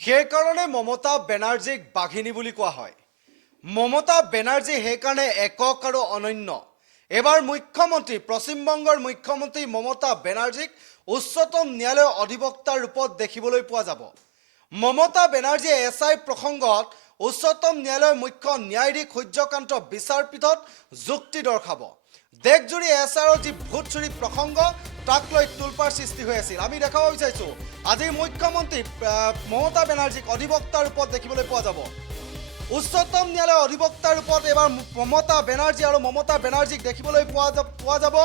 সেইকাৰণে মমতা বেনাৰ্জীক বাঘিনী বুলি কোৱা হয়। মমতা বেনাৰ্জী সেইকাৰণে একক আৰু অনন্য। এবাৰ মুখ্যমন্ত্ৰী, পশ্চিমবংগৰ মুখ্যমন্ত্ৰী মমতা বেনাৰ্জীক উচ্চতম ন্যায়ালয়ৰ অধিবক্তাৰ ৰূপত দেখিবলৈ পোৱা যাব। মমতা বেনাৰ্জীয়ে এছআই প্ৰসংগত উচ্চতম ন্যায়ালয়ৰ মুখ্য ন্যায়াধীশ সূৰ্যকান্ত বিচাৰপীঠত যুক্তি দৰ্শাব। দেশজুৰি এছআইৰ যি ভোট চুৰি প্ৰসংগ তাক লৈ তোলপাৰ সৃষ্টি হৈ আছিল। আমি দেখাব বিচাৰিছোঁ আজিৰ মুখ্যমন্ত্ৰী মমতা বেনাৰ্জীক অধিবক্তাৰ ৰূপত দেখিবলৈ পোৱা যাব। উচ্চতম ন্যায়ালয়ৰ অধিবক্তাৰ ৰূপত এবাৰ মমতা বেনাৰ্জী আৰু মমতা বেনাৰ্জীক দেখিবলৈ পোৱা যাব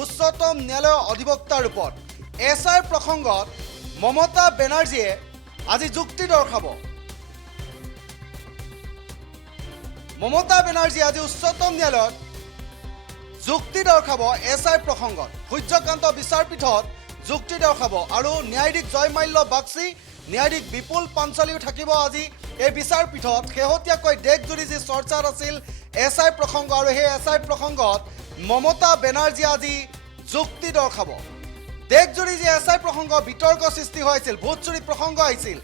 উচ্চতম ন্যায়ালয়ৰ অধিবক্তাৰ ৰূপত। এছআইৰ প্ৰসংগত মমতা বেনাৰ্জীয়ে আজি যুক্তি দৰ্শাব। মমতা বেনাৰ্জীয়ে আজি উচ্চতম ন্যায়ালয়ত যুক্তি দৰ্শাব এছআই প্ৰসংগত। সূৰ্যকান্ত বিচাৰপীঠত যুক্তি দৰ্শাব আৰু ন্যায়াধীশ জয়মাল্য বাগচি, ন্যায়াধীশ বিপুল পাঞ্চালীও থাকিব আজি এই বিচাৰপীঠত। শেহতীয়াকৈ দেশজুৰি যি চৰ্চাত আছিল এছআই প্ৰসংগ আৰু সেই এছআই প্ৰসংগত মমতা বেনাৰ্জীয়ে আজি যুক্তি দৰ্শাব। দেশজুৰি যি এছআই প্ৰসংগ বিতৰ্ক সৃষ্টি হৈছিল, ভোট চুৰি প্ৰসংগ আহিছিল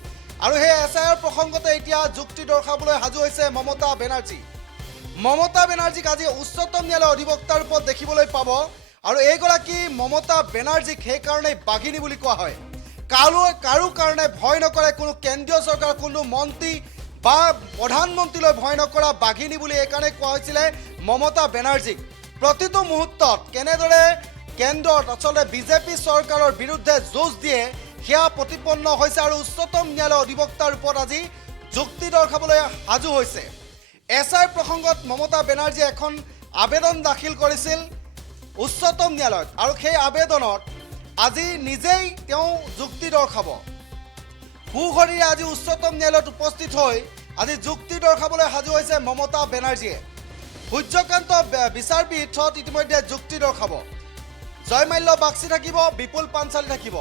আৰু সেই এছআইৰ প্ৰসংগতে এতিয়া যুক্তি দৰ্শাবলৈ সাজু হৈছে মমতা বেনাৰ্জী। মমতা বেনাৰ্জীক আজি উচ্চতম ন্যায়ালয়ৰ অধিবক্তাৰ ৰূপত দেখিবলৈ পাব আৰু এইগৰাকী মমতা বেনাৰ্জীক সেইকাৰণে বাঘিনী বুলি কোৱা হয়। কাৰো কাৰণে ভয় নকৰে, কোনো কেন্দ্ৰীয় চৰকাৰ, কোনো মন্ত্ৰী বা প্ৰধানমন্ত্ৰীলৈ ভয় নকৰা বাঘিনী বুলি এইকাৰণে কোৱা হৈছিলে মমতা বেনাৰ্জীক। প্ৰতিটো মুহূৰ্তত কেনেদৰে কেন্দ্ৰত আচলতে বিজেপি চৰকাৰৰ বিৰুদ্ধে যুঁজ দিয়ে সেয়া প্ৰতিপন্ন হৈছে আৰু উচ্চতম ন্যায়ালয়ৰ অধিবক্তাৰ ৰূপত আজি যুক্তি দৰ্শাবলৈ সাজু হৈছে। এছআই প্ৰসংগত মমতা বেনাৰ্জীয়ে এখন আবেদন দাখিল কৰিছিল উচ্চতম ন্যায়ালয়ত আৰু সেই আবেদনত আজি নিজেই তেওঁ যুক্তি দৰ্শাব। সুঘড়ীৰে আজি উচ্চতম ন্যায়ালয়ত উপস্থিত হৈ আজি যুক্তি দৰ্শাবলৈ সাজু হৈছে মমতা বেনাৰ্জীয়ে। সূৰ্যকান্ত বিচাৰপীঠত ইতিমধ্যে যুক্তি দৰ্শাব। জয়মাল্য বাগচি থাকিব, বিপুল পাঞ্চালী থাকিব।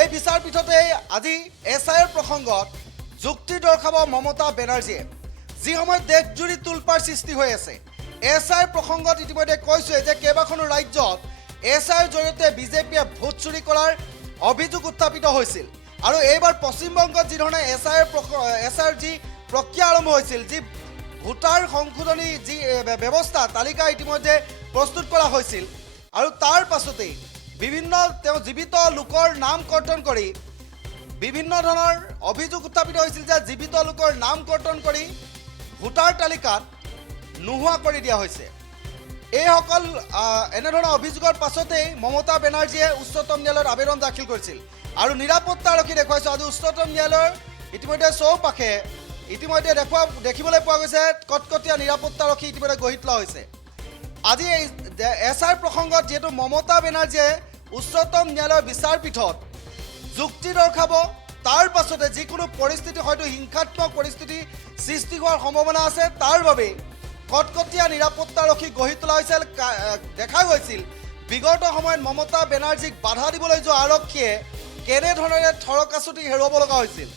এই বিচাৰপীঠতে আজি এছআইৰ প্ৰসংগত যুক্তি দৰ্শাব মমতা বেনাৰ্জীয়ে। যি সময়ত দেশজুৰি তোলপাৰ সৃষ্টি হৈ আছে এছআইৰ প্ৰসংগত ইতিমধ্যে কৈছোৱে যে কেইবাখনো ৰাজ্যত এছআইৰ জৰিয়তে বিজেপিয়ে ভোট চুৰি কৰাৰ অভিযোগ উত্থাপিত হৈছিল আৰু এইবাৰ পশ্চিমবংগত যিধৰণে এছআইৰ যি প্ৰক্ৰিয়া আৰম্ভ হৈছিল, যি ভোটাৰ সংশোধনী যি ব্যৱস্থা তালিকা ইতিমধ্যে প্ৰস্তুত কৰা হৈছিল আৰু তাৰ পাছতেই তেওঁ জীৱিত লোকৰ নাম কৰ্তন কৰি বিভিন্ন ধৰণৰ অভিযোগ উত্থাপিত হৈছিল যে জীৱিত লোকৰ নাম কৰ্তন কৰি ভোটাৰ তালিকাত নোহোৱা কৰি দিয়া হৈছে। এইসকল এনেধৰণৰ অভিযোগৰ পাছতেই মমতা বেনাৰ্জীয়ে উচ্চতম ন্যায়ালয়ত আবেদন দাখিল কৰিছিল আৰু নিৰাপত্তা আৰক্ষী দেখুৱাইছোঁ আজি উচ্চতম ন্যায়ালয়ৰ ইতিমধ্যে চৌপাশে ইতিমধ্যে দেখিবলৈ পোৱা গৈছে কটকটীয়া নিৰাপত্তা আৰক্ষী ইতিমধ্যে গঢ়ি তোলা হৈছে। আজি এই এছআইৰ প্ৰসংগত যিহেতু মমতা বেনাৰ্জীয়ে উচ্চতম ন্যায়ালয়ৰ বিচাৰপীঠত যুক্তি দৰ্শাব, তাৰ পাছতে যিকোনো পৰিস্থিতি হয়তো হিংসাত্মক পৰিস্থিতি সৃষ্টি হোৱাৰ সম্ভাৱনা আছে, তাৰ বাবে কটকটীয়া নিৰাপত্তা আৰক্ষী গঢ়ি তোলা হৈছিল। দেখা গৈছিল বিগত সময়ত মমতা বেনাৰ্জীক বাধা দিবলৈ যোৱা আৰক্ষীয়ে কেনেধৰণেৰে থৰকাচুটি হেৰুৱাব লগা হৈছিল,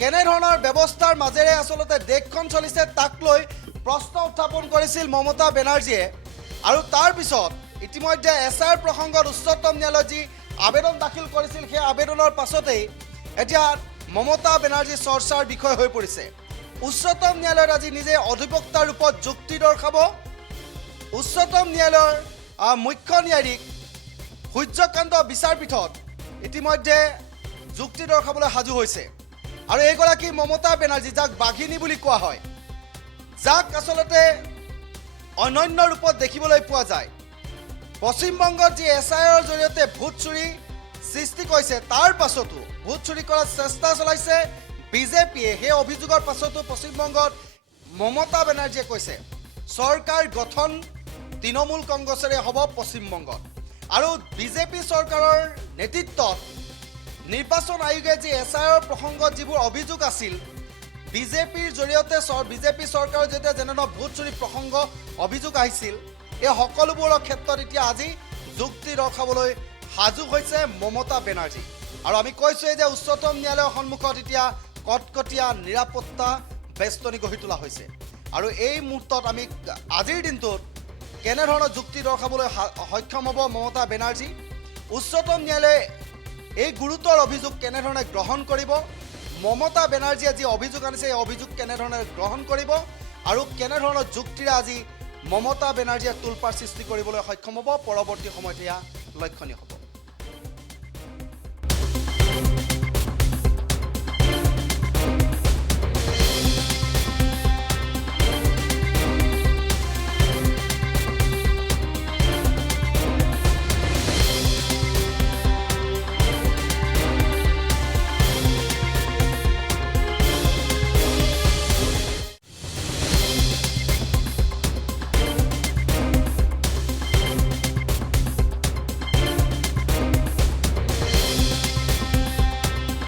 কেনেধৰণৰ ব্যৱস্থাৰ মাজেৰে আচলতে দেশখন চলিছে তাক লৈ প্ৰশ্ন উত্থাপন কৰিছিল মমতা বেনাৰ্জীয়ে। আৰু তাৰপিছত ইতিমধ্যে এছআইৰ প্ৰসংগত উচ্চতম ন্যায়ালয়ত যি আবেদন দাখিল কৰিছিল সেই আবেদনৰ পাছতেই এতিয়া মমতা বেনাৰ্জী চৰ্চাৰ বিষয় হৈ পৰিছে। উচ্চতম ন্যায়ালয়ত আজি নিজে অধিবক্তাৰ ৰূপত যুক্তি দৰ্শাব উচ্চতম ন্যায়ালয়ৰ মুখ্য ন্যায়াধীশ সূৰ্যকান্ত বিচাৰপীঠত ইতিমধ্যে যুক্তি দৰ্শাবলৈ সাজু হৈছে। আৰু এইগৰাকী মমতা বেনাৰ্জী যাক বাঘিনী বুলি কোৱা হয়, যাক আচলতে অনন্য ৰূপত দেখিবলৈ পোৱা যায়, পশ্চিমবংগত যি এছআইৰ জৰিয়তে ভোট চুৰি সৃষ্টি কৰিছে তাৰ পাছতো ভোট চুৰি কৰাৰ চেষ্টা চলাইছে বিজেপিয়ে। সেই অভিযোগৰ পাছতো পশ্চিমবংগত মমতা বেনাৰ্জীয়ে কৈছে চৰকাৰ গঠন তৃণমূল কংগ্ৰেছেৰে হ'ব পশ্চিমবংগত আৰু বিজেপি চৰকাৰৰ নেতৃত্বত নিৰ্বাচন আয়োগে যি এছআইৰ প্ৰসংগত যিবোৰ অভিযোগ আছিল বিজেপিৰ জৰিয়তে বিজেপি চৰকাৰৰ জৰিয়তে যেনেধৰণৰ ভোট চুৰি প্ৰসংগ অভিযোগ আহিছিল এই সকলোবোৰৰ ক্ষেত্ৰত এতিয়া আজি যুক্তি দৰ্শাবলৈ সাজু হৈছে মমতা বেনাৰ্জী। আৰু আমি কৈছোঁৱে যে উচ্চতম ন্যায়ালয়ৰ সন্মুখত এতিয়া কটকটীয়া নিৰাপত্তা বেষ্টনী গঢ়ি তোলা হৈছে আৰু এই মুহূৰ্তত আমি আজিৰ দিনটোত কেনেধৰণৰ যুক্তি দৰ্শাবলৈ সক্ষম হ'ব মমতা বেনাৰ্জী, উচ্চতম ন্যায়ালয়ে এই গুৰুতৰ অভিযোগ কেনেধৰণে গ্ৰহণ কৰিব, মমতা বেনাৰ্জীয়ে যি অভিযোগ আনিছে এই অভিযোগ কেনেধৰণে গ্ৰহণ কৰিব আৰু কেনেধৰণৰ যুক্তিৰে আজি মমতা বেনাৰ্জীয়ে তোলপাৰ সৃষ্টি কৰিবলৈ সক্ষম হ'ব পৰৱৰ্তী সময়ত এয়া লক্ষণীয় হ'ব।